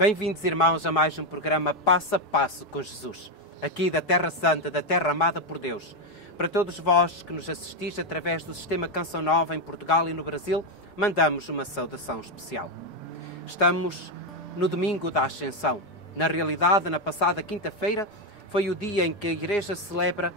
Bem-vindos, irmãos, a mais um programa Passo a Passo com Jesus, aqui da Terra Santa, da Terra Amada por Deus. Para todos vós que nos assistis através do Sistema Canção Nova em Portugal e no Brasil, mandamos uma saudação especial. Estamos no domingo da Ascensão. Na realidade, na passada quinta-feira, foi o dia em que a Igreja celebra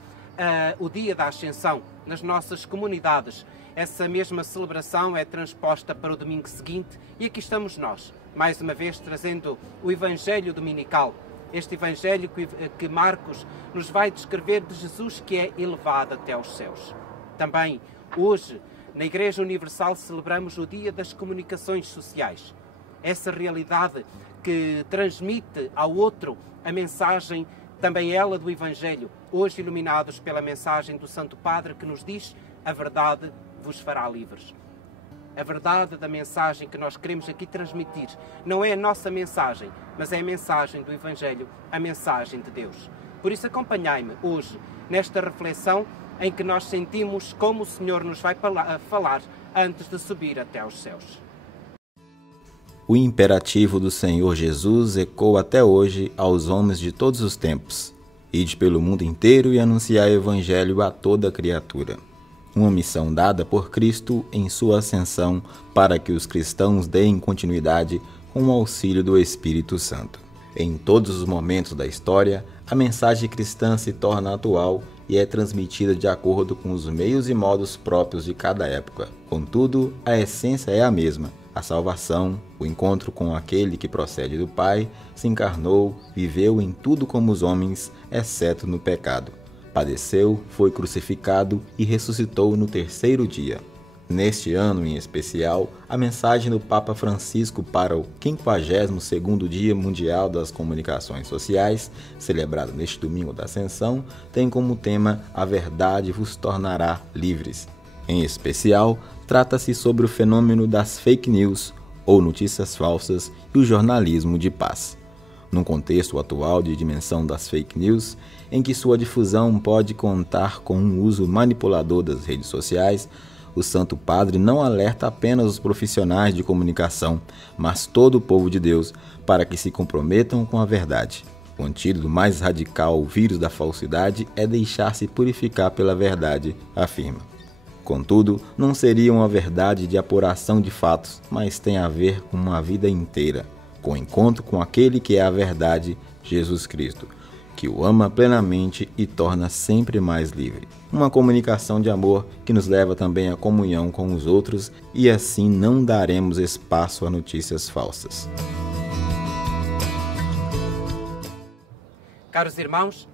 o dia da Ascensão nas nossas comunidades. Essa mesma celebração é transposta para o domingo seguinte e aqui estamos nós, mais uma vez trazendo o Evangelho Dominical. Este Evangelho que Marcos nos vai descrever de Jesus que é elevado até aos céus. Também hoje, na Igreja Universal, celebramos o Dia das Comunicações Sociais. Essa realidade que transmite ao outro a mensagem, também ela do Evangelho, hoje iluminados pela mensagem do Santo Padre que nos diz: a verdade vos fará livres. A verdade da mensagem que nós queremos aqui transmitir não é a nossa mensagem, mas é a mensagem do Evangelho, a mensagem de Deus. Por isso acompanhai-me hoje nesta reflexão em que nós sentimos como o Senhor nos vai falar antes de subir até aos céus. O imperativo do Senhor Jesus ecoa até hoje aos homens de todos os tempos: ide pelo mundo inteiro e anunciai o Evangelho a toda criatura. Uma missão dada por Cristo em sua ascensão para que os cristãos deem continuidade com o auxílio do Espírito Santo. Em todos os momentos da história, a mensagem cristã se torna atual e é transmitida de acordo com os meios e modos próprios de cada época. Contudo, a essência é a mesma: a salvação, o encontro com aquele que procede do Pai, se encarnou, viveu em tudo como os homens, exceto no pecado. Padeceu, foi crucificado e ressuscitou no terceiro dia. Neste ano em especial, a mensagem do Papa Francisco para o 52º Dia Mundial das Comunicações Sociais, celebrado neste domingo da Ascensão, tem como tema "A verdade vos tornará livres". Em especial, trata-se sobre o fenômeno das fake news, ou notícias falsas, e o jornalismo de paz. Num contexto atual de dimensão das fake news, em que sua difusão pode contar com um uso manipulador das redes sociais, o Santo Padre não alerta apenas os profissionais de comunicação, mas todo o povo de Deus, para que se comprometam com a verdade. O antídoto mais radical ao vírus da falsidade é deixar-se purificar pela verdade, afirma. Contudo, não seria uma verdade de apuração de fatos, mas tem a ver com uma vida inteira, com o encontro com aquele que é a verdade, Jesus Cristo, que o ama plenamente e torna sempre mais livre. Uma comunicação de amor que nos leva também à comunhão com os outros e assim não daremos espaço a notícias falsas. Caros irmãos,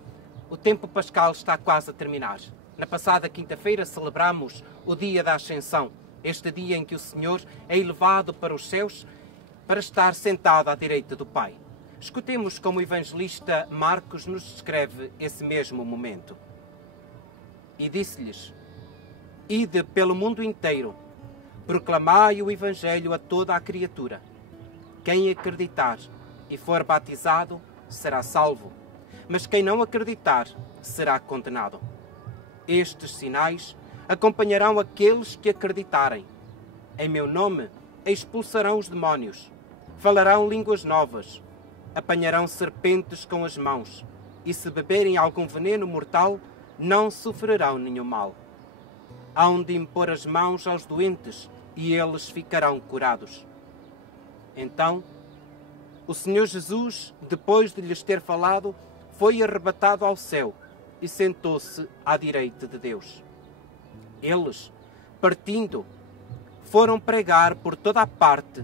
o tempo pascal está quase a terminar. Na passada quinta-feira celebramos o dia da Ascensão, este dia em que o Senhor é elevado para os céus para estar sentado à direita do Pai. Escutemos como o evangelista Marcos nos descreve esse mesmo momento. E disse-lhes: ide pelo mundo inteiro, proclamai o Evangelho a toda a criatura. Quem acreditar e for batizado será salvo, mas quem não acreditar será condenado. Estes sinais acompanharão aqueles que acreditarem. Em meu nome expulsarão os demónios, falarão línguas novas, apanharão serpentes com as mãos, e se beberem algum veneno mortal, não sofrerão nenhum mal. Hão de impor as mãos aos doentes, e eles ficarão curados. Então, o Senhor Jesus, depois de lhes ter falado, foi arrebatado ao céu e sentou-se à direita de Deus. Eles, partindo, foram pregar por toda a parte,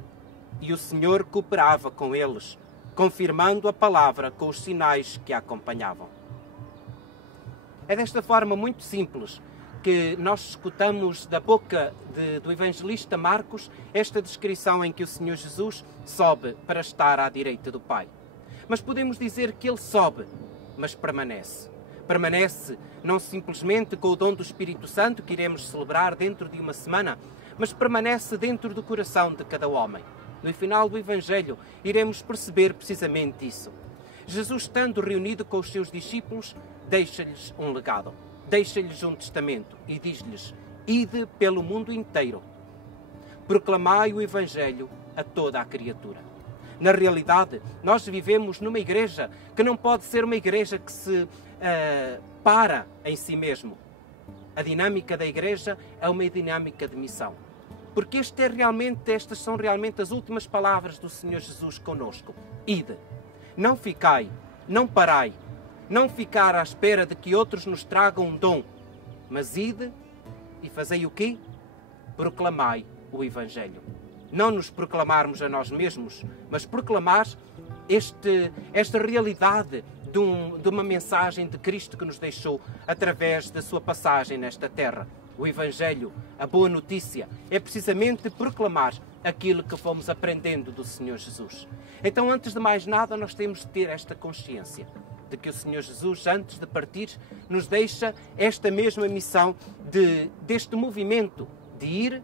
e o Senhor cooperava com eles, confirmando a palavra com os sinais que a acompanhavam. É desta forma muito simples que nós escutamos da boca do evangelista Marcos esta descrição em que o Senhor Jesus sobe para estar à direita do Pai. Mas podemos dizer que ele sobe, mas permanece. Permanece não simplesmente com o dom do Espírito Santo que iremos celebrar dentro de uma semana, mas permanece dentro do coração de cada homem. No final do Evangelho iremos perceber precisamente isso. Jesus, estando reunido com os seus discípulos, deixa-lhes um legado, deixa-lhes um testamento e diz-lhes: ide pelo mundo inteiro, proclamai o Evangelho a toda a criatura. Na realidade, nós vivemos numa igreja que não pode ser uma igreja que se para em si mesmo. A dinâmica da igreja é uma dinâmica de missão. Porque estas são realmente as últimas palavras do Senhor Jesus conosco. Ide, não ficai, não parai, não ficar à espera de que outros nos tragam um dom, mas ide e fazei o quê? Proclamai o Evangelho. Não nos proclamarmos a nós mesmos, mas proclamar esta realidade de uma mensagem de Cristo que nos deixou através da sua passagem nesta terra. O Evangelho, a boa notícia, é precisamente proclamar aquilo que fomos aprendendo do Senhor Jesus. Então, antes de mais nada, nós temos de ter esta consciência de que o Senhor Jesus, antes de partir, nos deixa esta mesma missão deste movimento de ir,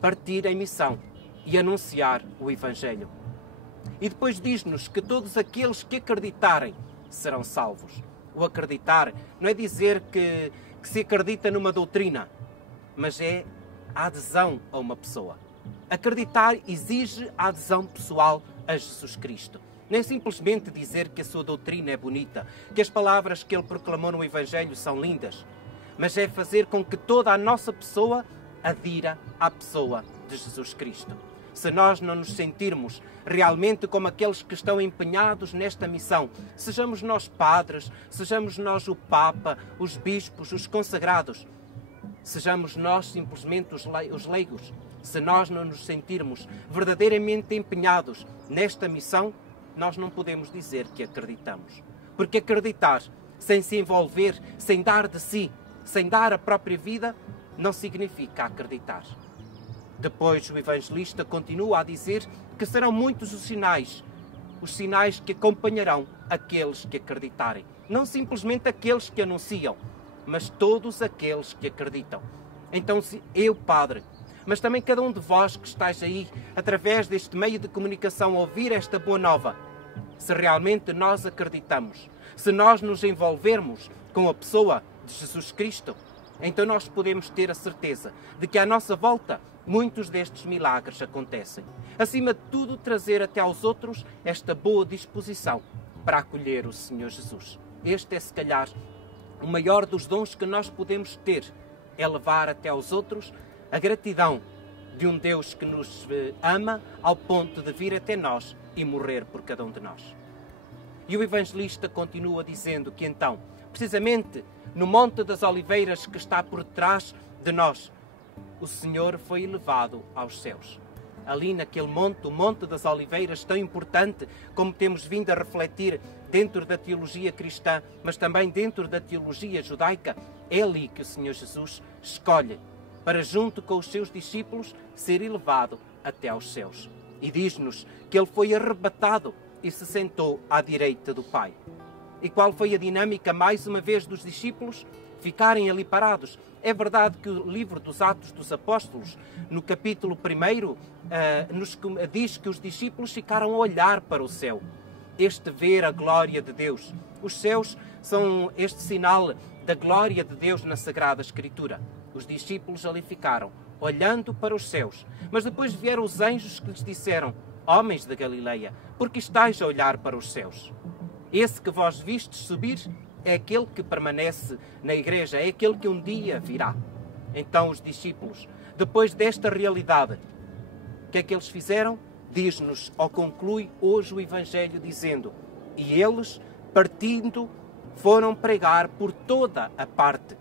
partir em missão e anunciar o Evangelho. E depois diz-nos que todos aqueles que acreditarem serão salvos. O acreditar não é dizer que se acredita numa doutrina, mas é a adesão a uma pessoa. Acreditar exige a adesão pessoal a Jesus Cristo. Não é simplesmente dizer que a sua doutrina é bonita, que as palavras que ele proclamou no Evangelho são lindas, mas é fazer com que toda a nossa pessoa adira à pessoa de Jesus Cristo. Se nós não nos sentirmos realmente como aqueles que estão empenhados nesta missão, sejamos nós padres, sejamos nós o Papa, os bispos, os consagrados, sejamos nós simplesmente os leigos, se nós não nos sentirmos verdadeiramente empenhados nesta missão, nós não podemos dizer que acreditamos. Porque acreditar sem se envolver, sem dar de si, sem dar a própria vida, não significa acreditar. Depois o evangelista continua a dizer que serão muitos os sinais que acompanharão aqueles que acreditarem. Não simplesmente aqueles que anunciam, mas todos aqueles que acreditam. Então, se eu, Padre, mas também cada um de vós que estáis aí, através deste meio de comunicação, a ouvir esta boa nova, se realmente nós acreditamos, se nós nos envolvermos com a pessoa de Jesus Cristo, então nós podemos ter a certeza de que à nossa volta muitos destes milagres acontecem. Acima de tudo, trazer até aos outros esta boa disposição para acolher o Senhor Jesus. Este é, se calhar, o maior dos dons que nós podemos ter, é levar até aos outros a gratidão de um Deus que nos ama ao ponto de vir até nós e morrer por cada um de nós. E o evangelista continua dizendo que então, precisamente no Monte das Oliveiras que está por detrás de nós, o Senhor foi elevado aos céus. Ali naquele monte, o Monte das Oliveiras, tão importante como temos vindo a refletir dentro da teologia cristã, mas também dentro da teologia judaica, é ali que o Senhor Jesus escolhe para, junto com os seus discípulos, ser elevado até aos céus. E diz-nos que ele foi arrebatado e se sentou à direita do Pai. E qual foi a dinâmica, mais uma vez, dos discípulos? Ficarem ali parados. É verdade que o livro dos Atos dos Apóstolos, no capítulo 1, nos diz que os discípulos ficaram a olhar para o céu. Este ver a glória de Deus. Os céus são este sinal da glória de Deus na Sagrada Escritura. Os discípulos ali ficaram, olhando para os céus. Mas depois vieram os anjos que lhes disseram: homens da Galileia, por que estáis a olhar para os céus? Esse que vós vistes subir é aquele que permanece na igreja, é aquele que um dia virá. Então os discípulos, depois desta realidade, o que é que eles fizeram? Diz-nos, ou conclui hoje o Evangelho dizendo: e eles, partindo, foram pregar por toda a parte.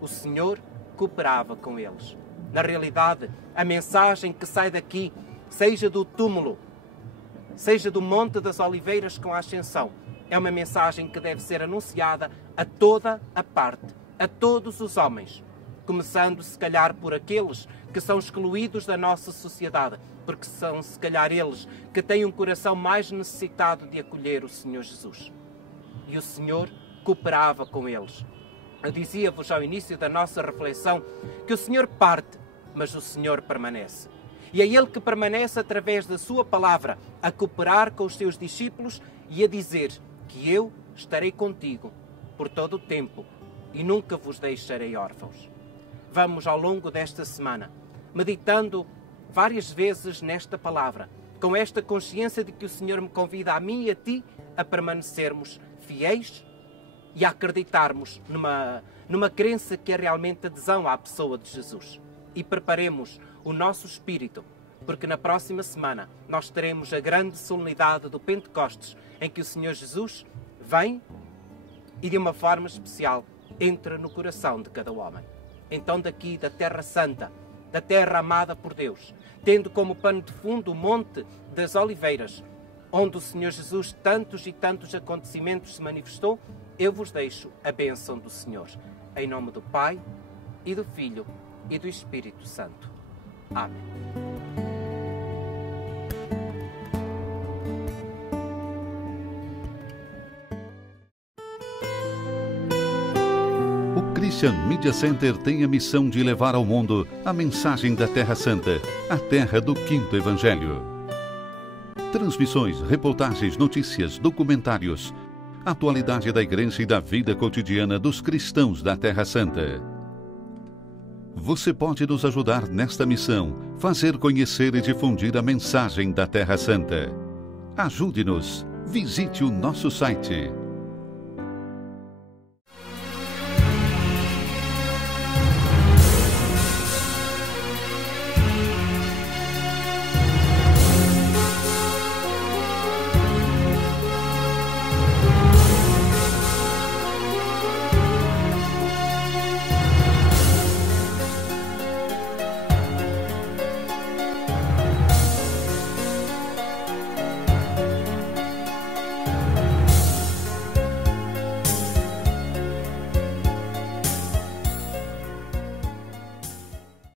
O Senhor cooperava com eles. Na realidade, a mensagem que sai daqui, seja do túmulo, seja do Monte das Oliveiras com a Ascensão, é uma mensagem que deve ser anunciada a toda a parte, a todos os homens, começando se calhar por aqueles que são excluídos da nossa sociedade, porque são se calhar eles que têm um coração mais necessitado de acolher o Senhor Jesus. E o Senhor cooperava com eles. Eu dizia-vos ao início da nossa reflexão que o Senhor parte, mas o Senhor permanece. E é Ele que permanece através da sua palavra a cooperar com os seus discípulos e a dizer que eu estarei contigo por todo o tempo e nunca vos deixarei órfãos. Vamos, ao longo desta semana, meditando várias vezes nesta palavra, com esta consciência de que o Senhor me convida a mim e a ti a permanecermos fiéis e a acreditarmos numa crença que é realmente adesão à pessoa de Jesus. E preparemos o nosso espírito, porque na próxima semana nós teremos a grande solenidade do Pentecostes, em que o Senhor Jesus vem e de uma forma especial entra no coração de cada homem. Então daqui da Terra Santa, da terra amada por Deus, tendo como pano de fundo o Monte das Oliveiras, onde o Senhor Jesus tantos e tantos acontecimentos se manifestou, eu vos deixo a bênção do Senhor. Em nome do Pai, e do Filho, e do Espírito Santo. Amém. O Christian Media Center tem a missão de levar ao mundo a mensagem da Terra Santa, a terra do Quinto Evangelho. Transmissões, reportagens, notícias, documentários, atualidade da Igreja e da vida cotidiana dos cristãos da Terra Santa. Você pode nos ajudar nesta missão, fazer conhecer e difundir a mensagem da Terra Santa. Ajude-nos. Visite o nosso site